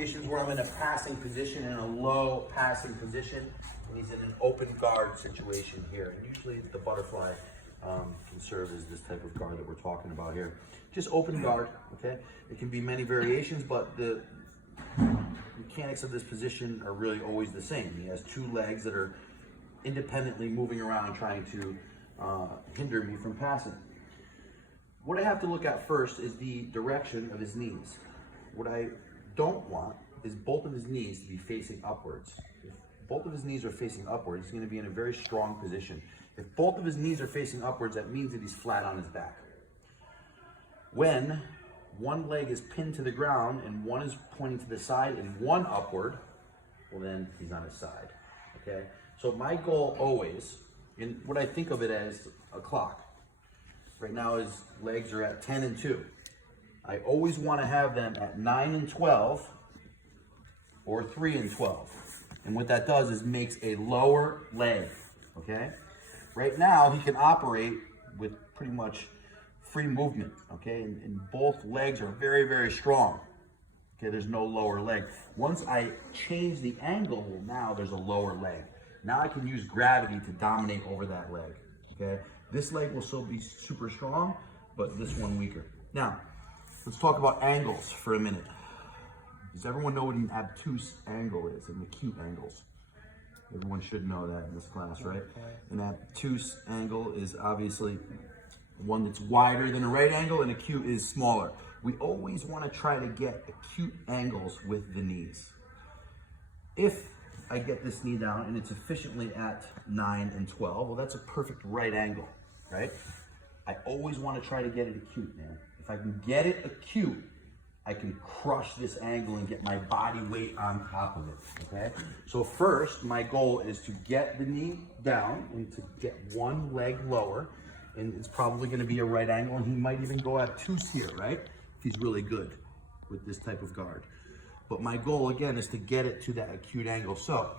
Where I'm in a passing position, in a low passing position, and he's in an open guard situation here. And usually the butterfly can serve as this type of guard that we're talking about here. Just open guard, okay? It can be many variations, but the mechanics of this position are really always the same. He has two legs that are independently moving around trying to hinder me from passing. What I have to look at first is the direction of his knees. What I don't want is both of his knees to be facing upwards. If both of his knees are facing upwards, he's going to be in a very strong position. If both of his knees are facing upwards, that means that he's flat on his back. When one leg is pinned to the ground and one is pointing to the side and one upward, well then he's on his side, okay? So my goal always, in what I think of it as a clock, right now his legs are at 10 and 2. I always want to have them at 9 and 12 or 3 and 12. And what that does is makes a lower leg, okay? Right now, he can operate with pretty much free movement, okay? And both legs are very, very strong. Okay, there's no lower leg. Once I change the angle, well, now there's a lower leg. Now I can use gravity to dominate over that leg, okay? This leg will still be super strong, but this one weaker. Now, let's talk about angles for a minute. Does everyone know what an obtuse angle is, and acute angles? Everyone should know that in this class, right? An obtuse angle is obviously one that's wider than a right angle, and acute is smaller. We always want to try to get acute angles with the knees. If I get this knee down and it's efficiently at 9 and 12, well, that's a perfect right angle, right? I always want to try to get it acute, man. If I can get it acute, I can crush this angle and get my body weight on top of it, okay? So first, my goal is to get the knee down and to get one leg lower, and it's probably gonna be a right angle, and he might even go obtuse here, right? If he's really good with this type of guard. But my goal, again, is to get it to that acute angle. So,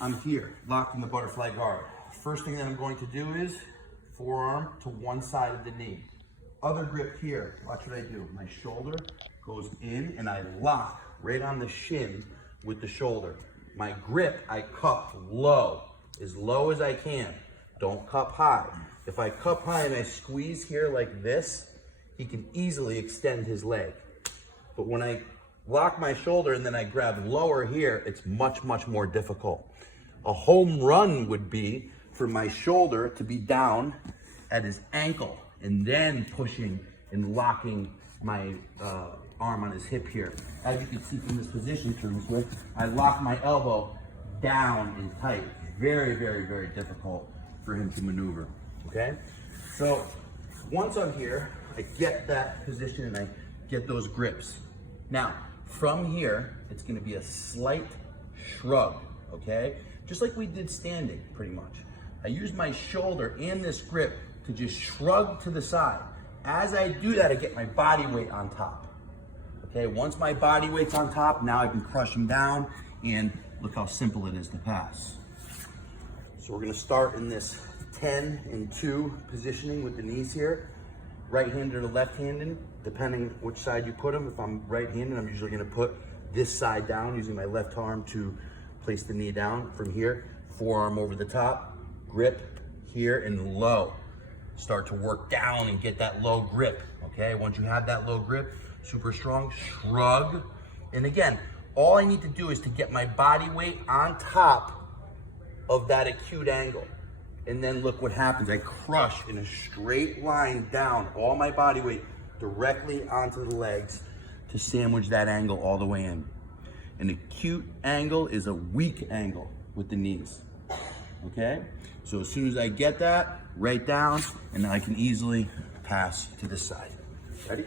I'm here, locked in the butterfly guard. First thing that I'm going to do is forearm to one side of the knee. Other grip here, watch what I do. My shoulder goes in and I lock right on the shin with the shoulder. My grip, I cup low as I can. Don't cup high. If I cup high and I squeeze here like this, he can easily extend his leg. But when I lock my shoulder and then I grab lower here, it's much, much more difficult. A home run would be for my shoulder to be down at his ankle and then pushing and locking my arm on his hip here. As you can see from this position, I lock my elbow down and tight. Very, very, very difficult for him to maneuver, okay? So once I'm here, I get that position and I get those grips. Now, from here, it's gonna be a slight shrug, okay? Just like we did standing, pretty much. I use my shoulder and this grip to just shrug to the side. As I do that, I get my body weight on top. Okay, once my body weight's on top, now I can crush him down, and look how simple it is to pass. So we're gonna start in this 10 and 2 positioning with the knees here. Right-handed or left-handed, depending which side you put them. If I'm right-handed, I'm usually gonna put this side down, using my left arm to place the knee down. From here, forearm over the top, grip here and low. Start to work down and get that low grip, okay? Once you have that low grip, super strong, shrug. And again, all I need to do is to get my body weight on top of that acute angle. And then look what happens. I crush in a straight line down all my body weight directly onto the legs to sandwich that angle all the way in. An acute angle is a weak angle with the knees, okay? So as soon as I get that, right down, and then I can easily pass to this side. Ready?